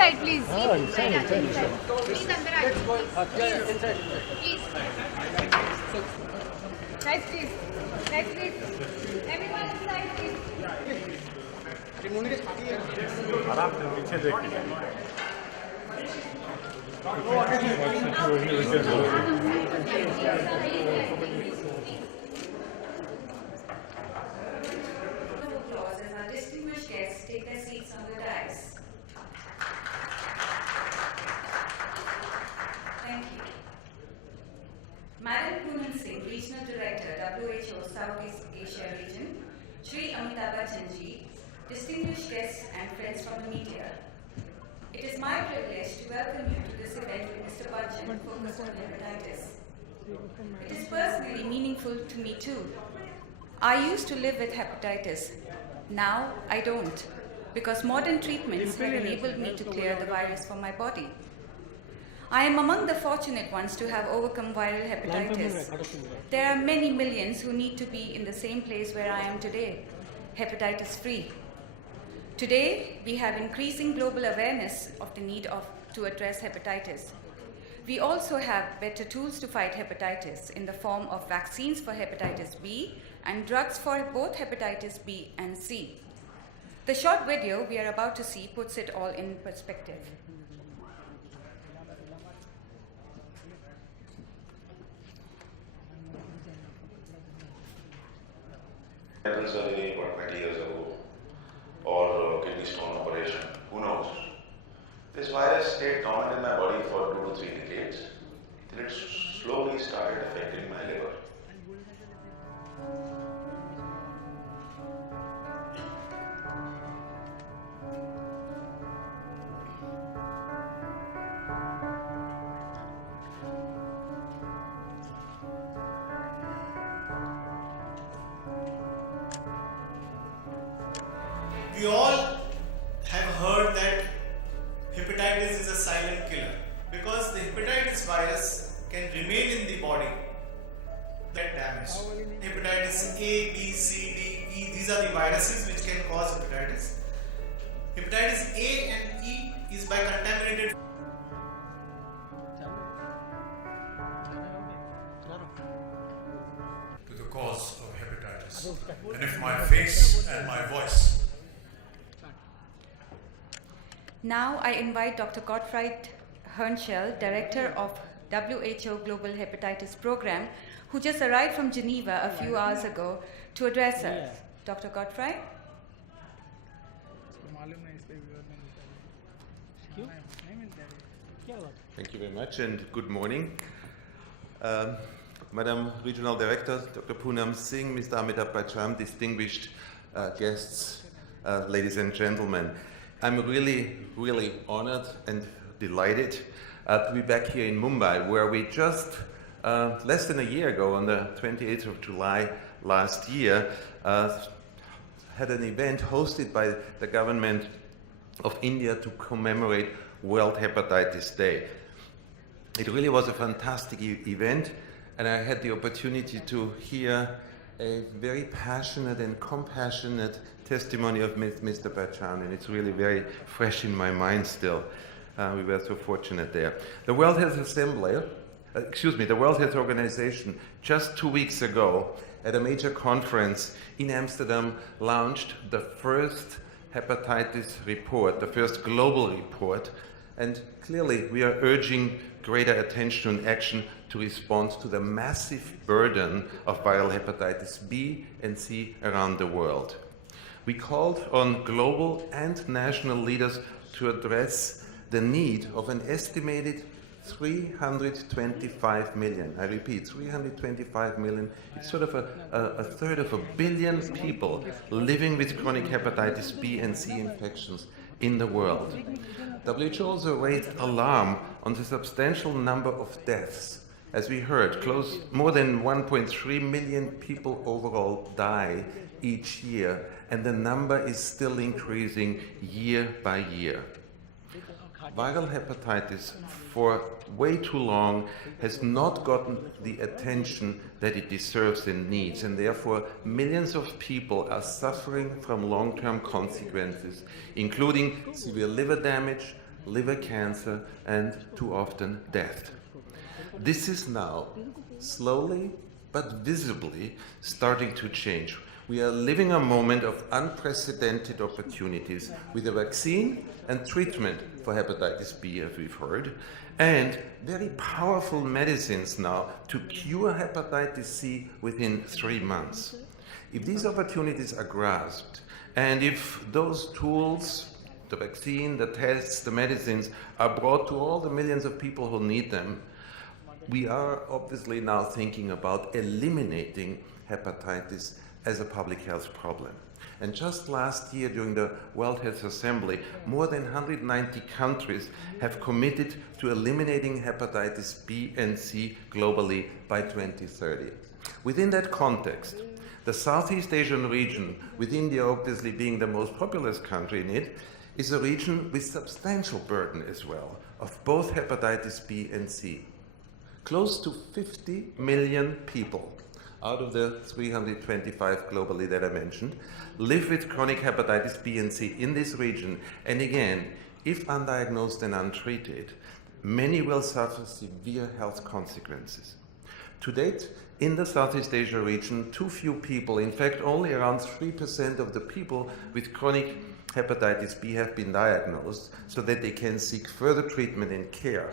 inside, please. Inside. Please, under please. Guys, please. Guys, please. Everyone inside, please. Applause as our distinguished guests take their seats on the dais. Thank you. Madam Poonam Singh, Regional Director, WHO Southeast Asia Region, Shri Amitabh Bachhan ji, distinguished guests and friends from the media. It is my privilege to welcome you to this event with Mr. Bachchan focused on hepatitis. It is personally meaningful to me too. I used to live with hepatitis. Now I don't, because modern treatments have enabled me to clear the virus from my body. I am among the fortunate ones to have overcome viral hepatitis. There are many millions who need to be in the same place where I am today, hepatitis free. Today, we have increasing global awareness of the need to address hepatitis. We also have better tools to fight hepatitis in the form of vaccines for hepatitis B and drugs for both hepatitis B and C. The short video we are about to see puts it all in perspective. Happens surgery about 20 years ago, or kidney stone operation, who knows? This virus stayed dormant in my body for 2 to 3 decades, till it slowly started affecting my liver. We all have heard that hepatitis is a silent killer because the hepatitis virus can remain in the body, get damaged. Hepatitis A, B, C, D, E, these are the viruses which can cause hepatitis. Hepatitis A and E is by contaminated to the cause of hepatitis. And if my face and my voice. Now I invite Dr. Gottfried Hernschel, Director of WHO Global Hepatitis Program, who just arrived from Geneva a few hours ago, to address us. Dr. Gottfried? Thank you very much and good morning. Madam Regional Director, Dr. Poonam Singh, Mr. Amitabh Bachhan, distinguished guests, ladies and gentlemen. I'm really honored and delighted to be back here in Mumbai, where we just less than a year ago, on the 28th of July last year, had an event hosted by the government of India to commemorate World Hepatitis Day. It really was a fantastic event, and I had the opportunity to hear a very passionate and compassionate testimony of Mr. Bachchan, and it's really very fresh in my mind still. We were so fortunate there. The World Health Organization, just 2 weeks ago, at a major conference in Amsterdam, launched the first hepatitis report, the first global report, and clearly we are urging greater attention and action to respond to the massive burden of viral hepatitis B and C around the world. We called on global and national leaders to address the need of an estimated 325 million. I repeat, 325 million. It's sort of a third of a billion people living with chronic hepatitis B and C infections in the world. WHO also raised alarm on the substantial number of deaths. As we heard, more than 1.3 million people overall die each year, and the number is still increasing year by year. Viral hepatitis for way too long has not gotten the attention that it deserves and needs, and therefore millions of people are suffering from long-term consequences, including severe liver damage, liver cancer, and too often death. This is now slowly but visibly starting to change. We are living a moment of unprecedented opportunities with a vaccine and treatment for hepatitis B, as we've heard, and very powerful medicines now to cure hepatitis C within 3 months. If these opportunities are grasped, and if those tools, the vaccine, the tests, the medicines, are brought to all the millions of people who need them, we are obviously now thinking about eliminating hepatitis as a public health problem. And just last year, during the World Health Assembly, more than 190 countries have committed to eliminating hepatitis B and C globally by 2030. Within that context, the Southeast Asian region, with India obviously being the most populous country in it, is a region with substantial burden as well of both hepatitis B and C. Close to 50 million people out of the 325 globally that I mentioned live with chronic hepatitis B and C in this region. And again, if undiagnosed and untreated, many will suffer severe health consequences. To date, in the Southeast Asia region, too few people, in fact only around 3% of the people with chronic hepatitis B have been diagnosed so that they can seek further treatment and care.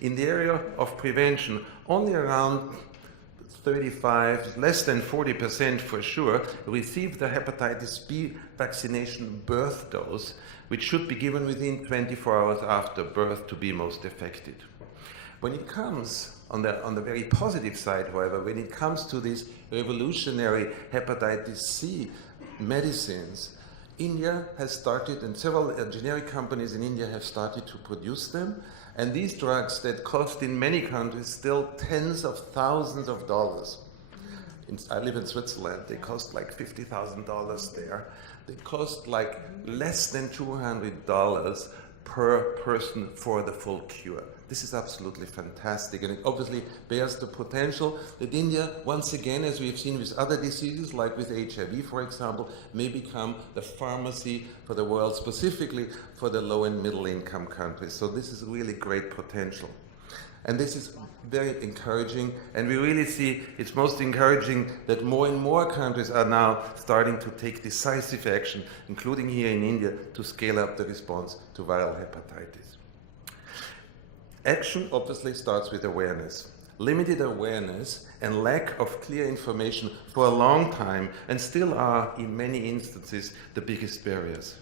In the area of prevention, only around 35, less than 40% for sure, receive the hepatitis B vaccination birth dose, which should be given within 24 hours after birth to be most effective. When it comes, on the very positive side, however, when it comes to these revolutionary hepatitis C medicines, India has started, and several generic companies in India have started to produce them. And these drugs that cost in many countries still tens of thousands of dollars. I live in Switzerland, they cost like $50,000 there. They cost like less than $200 per person for the full cure. This is absolutely fantastic, and it obviously bears the potential that India, once again, as we've seen with other diseases, like with HIV, for example, may become the pharmacy for the world, specifically for the low and middle income countries. So this is really great potential. And this is very encouraging, and we really see it's most encouraging that more and more countries are now starting to take decisive action, including here in India, to scale up the response to viral hepatitis. Action obviously starts with awareness. Limited awareness and lack of clear information for a long time, and still are in many instances the biggest barriers.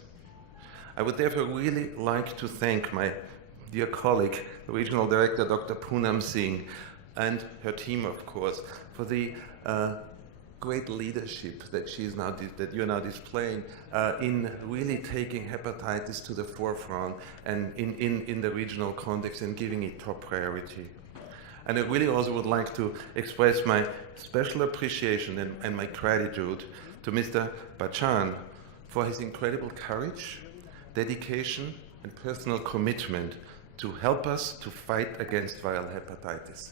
I would therefore really like to thank my dear colleague, the Regional Director, Dr. Poonam Singh, and her team, of course, for the great leadership that you're now displaying in really taking hepatitis to the forefront and in the regional context and giving it top priority. And I really also would like to express my special appreciation and my gratitude to Mr. Bachhan for his incredible courage, dedication, and personal commitment to help us to fight against viral hepatitis.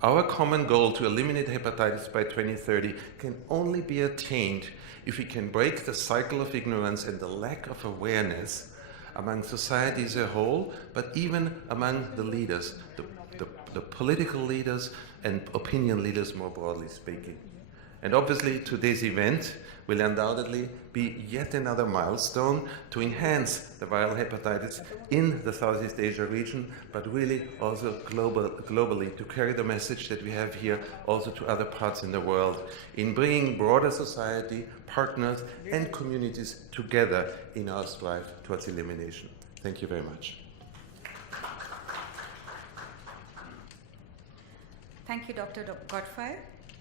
Our common goal to eliminate hepatitis by 2030 can only be attained if we can break the cycle of ignorance and the lack of awareness among society as a whole, but even among the leaders, the political leaders and opinion leaders more broadly speaking. And obviously today's event will undoubtedly be yet another milestone to enhance the viral hepatitis in the Southeast Asia region, but really also globally, to carry the message that we have here also to other parts in the world, in bringing broader society, partners, and communities together in our strive towards elimination. Thank you very much. Thank you, Dr. Godfrey.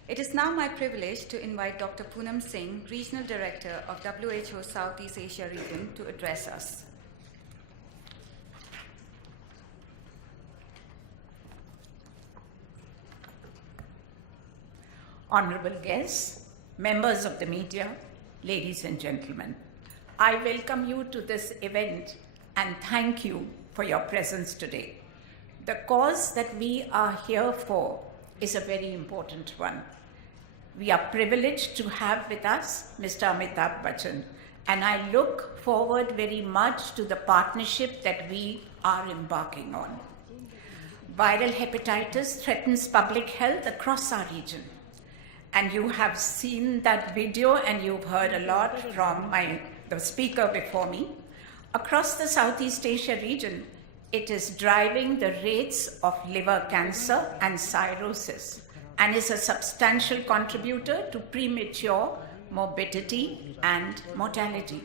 It is now my privilege to invite Dr. Poonam Singh, Regional Director of WHO Southeast Asia region, to address us. Honorable guests, members of the media, ladies and gentlemen, I welcome you to this event and thank you for your presence today. The cause that we are here for is a very important one. We are privileged to have with us Mr. Amitabh Bachchan, and I look forward very much to the partnership that we are embarking on. Viral hepatitis threatens public health across our region. And you have seen that video and you've heard a lot from the speaker before me. Across the Southeast Asia region, it is driving the rates of liver cancer and cirrhosis and is a substantial contributor to premature morbidity and mortality.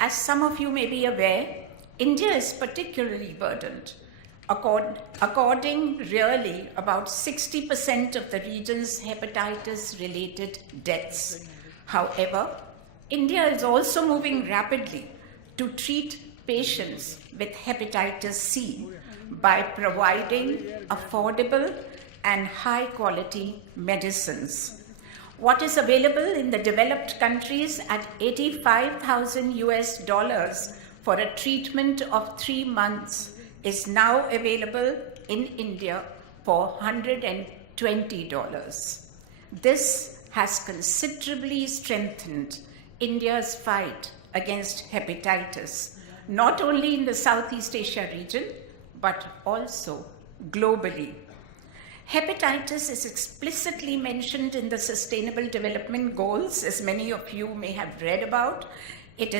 As some of you may be aware, India is particularly burdened. According really, about 60% of the region's hepatitis-related deaths. However, India is also moving rapidly to treat patients with hepatitis C by providing affordable and high-quality medicines. What is available in the developed countries at $85,000 for a treatment of 3 months is now available in India for $120. This has considerably strengthened India's fight against hepatitis, not only in the Southeast Asia region, but also globally. Hepatitis is explicitly mentioned in the Sustainable Development Goals, as many of you may have read about. It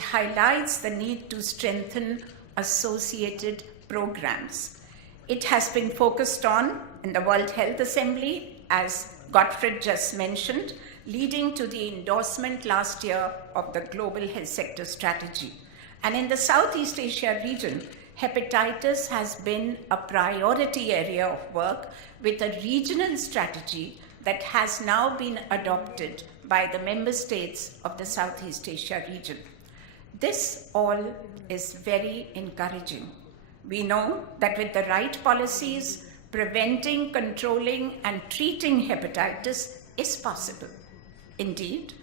highlights the need to strengthen associated programs. It has been focused on in the World Health Assembly, as Gottfried just mentioned, leading to the endorsement last year of the Global Health Sector Strategy. And in the Southeast Asia region, hepatitis has been a priority area of work with a regional strategy that has now been adopted by the member states of the Southeast Asia region. This all is very encouraging. We know that with the right policies, preventing, controlling, and treating hepatitis is possible. Indeed,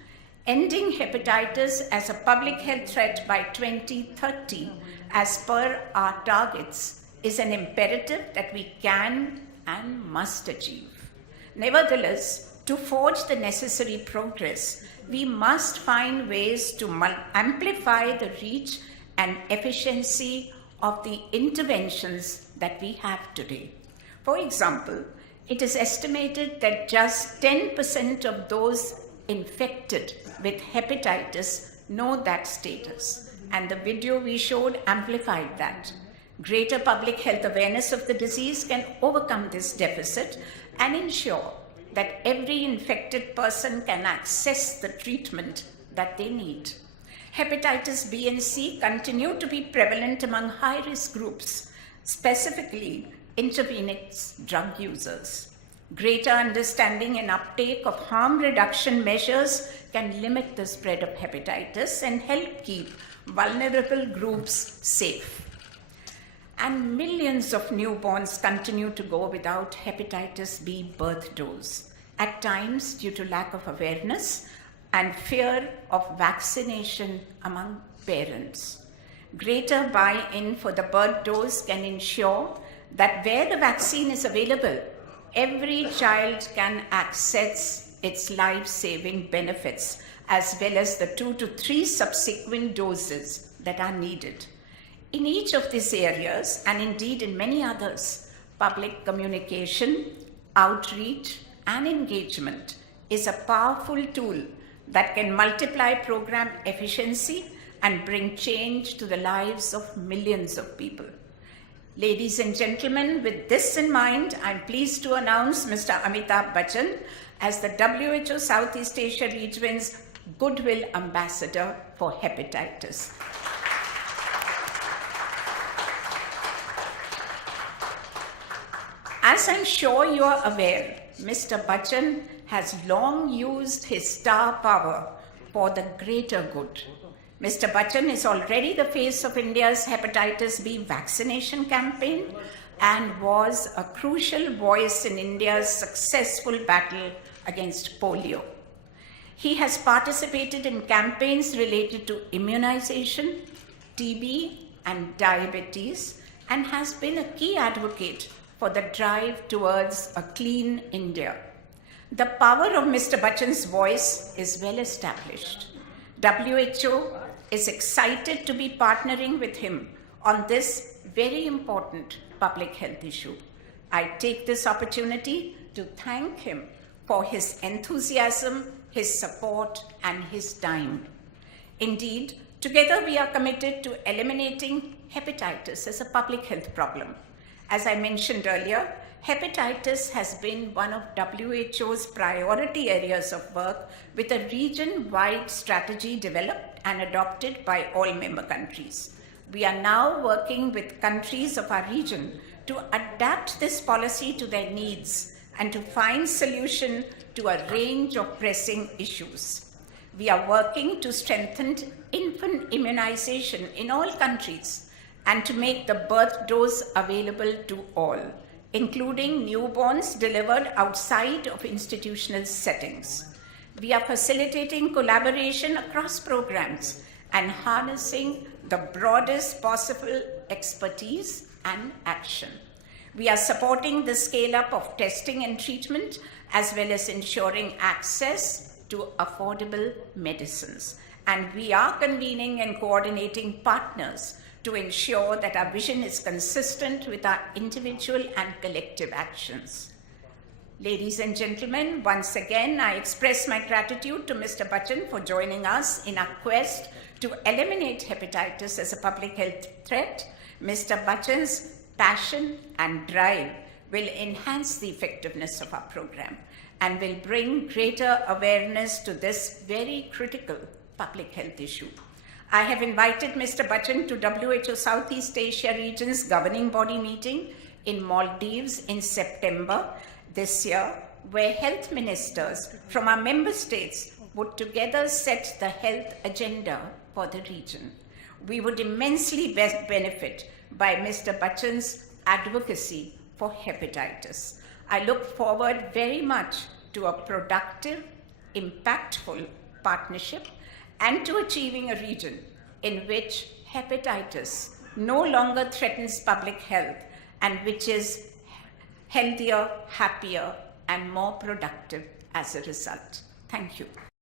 ending hepatitis as a public health threat by 2030, as per our targets, is an imperative that we can and must achieve. Nevertheless, to forge the necessary progress, we must find ways to amplify the reach and efficiency of the interventions that we have today. For example, it is estimated that just 10% of those infected with hepatitis know that status, and the video we showed amplified that. Greater public health awareness of the disease can overcome this deficit and ensure that every infected person can access the treatment that they need. Hepatitis B and C continue to be prevalent among high-risk groups, specifically intravenous drug users. Greater understanding and uptake of harm reduction measures can limit the spread of hepatitis and help keep vulnerable groups safe. And millions of newborns continue to go without hepatitis B birth dose, at times due to lack of awareness and fear of vaccination among parents. Greater buy-in for the birth dose can ensure that where the vaccine is available, every child can access its life-saving benefits, as well as the 2 to 3 subsequent doses that are needed. In each of these areas, and indeed in many others, public communication, outreach, and engagement is a powerful tool that can multiply program efficiency and bring change to the lives of millions of people. Ladies and gentlemen, with this in mind, I'm pleased to announce Mr. Amitabh Bachchan as the WHO Southeast Asia region's Goodwill Ambassador for Hepatitis. As I'm sure you are aware, Mr. Bachchan has long used his star power for the greater good. Mr. Bachchan is already the face of India's hepatitis B vaccination campaign and was a crucial voice in India's successful battle against polio. He has participated in campaigns related to immunization, TB, and diabetes, and has been a key advocate for the drive towards a clean India. The power of Mr. Bachchan's voice is well established. WHO is excited to be partnering with him on this very important public health issue. I take this opportunity to thank him for his enthusiasm, his support, and his time. Indeed, together we are committed to eliminating hepatitis as a public health problem. As I mentioned earlier, hepatitis has been one of WHO's priority areas of work, with a region-wide strategy developed and adopted by all member countries. We are now working with countries of our region to adapt this policy to their needs and to find solution to a range of pressing issues. We are working to strengthen infant immunization in all countries and to make the birth dose available to all, including newborns delivered outside of institutional settings. We are facilitating collaboration across programs and harnessing the broadest possible expertise and action. We are supporting the scale-up of testing and treatment, as well as ensuring access to affordable medicines. And we are convening and coordinating partners to ensure that our vision is consistent with our individual and collective actions. Ladies and gentlemen, once again, I express my gratitude to Mr. Bachchan for joining us in our quest to eliminate hepatitis as a public health threat. Mr. Bachchan's passion and drive will enhance the effectiveness of our program and will bring greater awareness to this very critical public health issue. I have invited Mr. Bachchan to WHO Southeast Asia region's governing body meeting in Maldives in September this year, where health ministers from our member states would together set the health agenda for the region. We would immensely benefit by Mr. Bachchan's advocacy for hepatitis. I look forward very much to a productive, impactful partnership and to achieving a region in which hepatitis no longer threatens public health and which is healthier, happier, and more productive as a result. Thank you.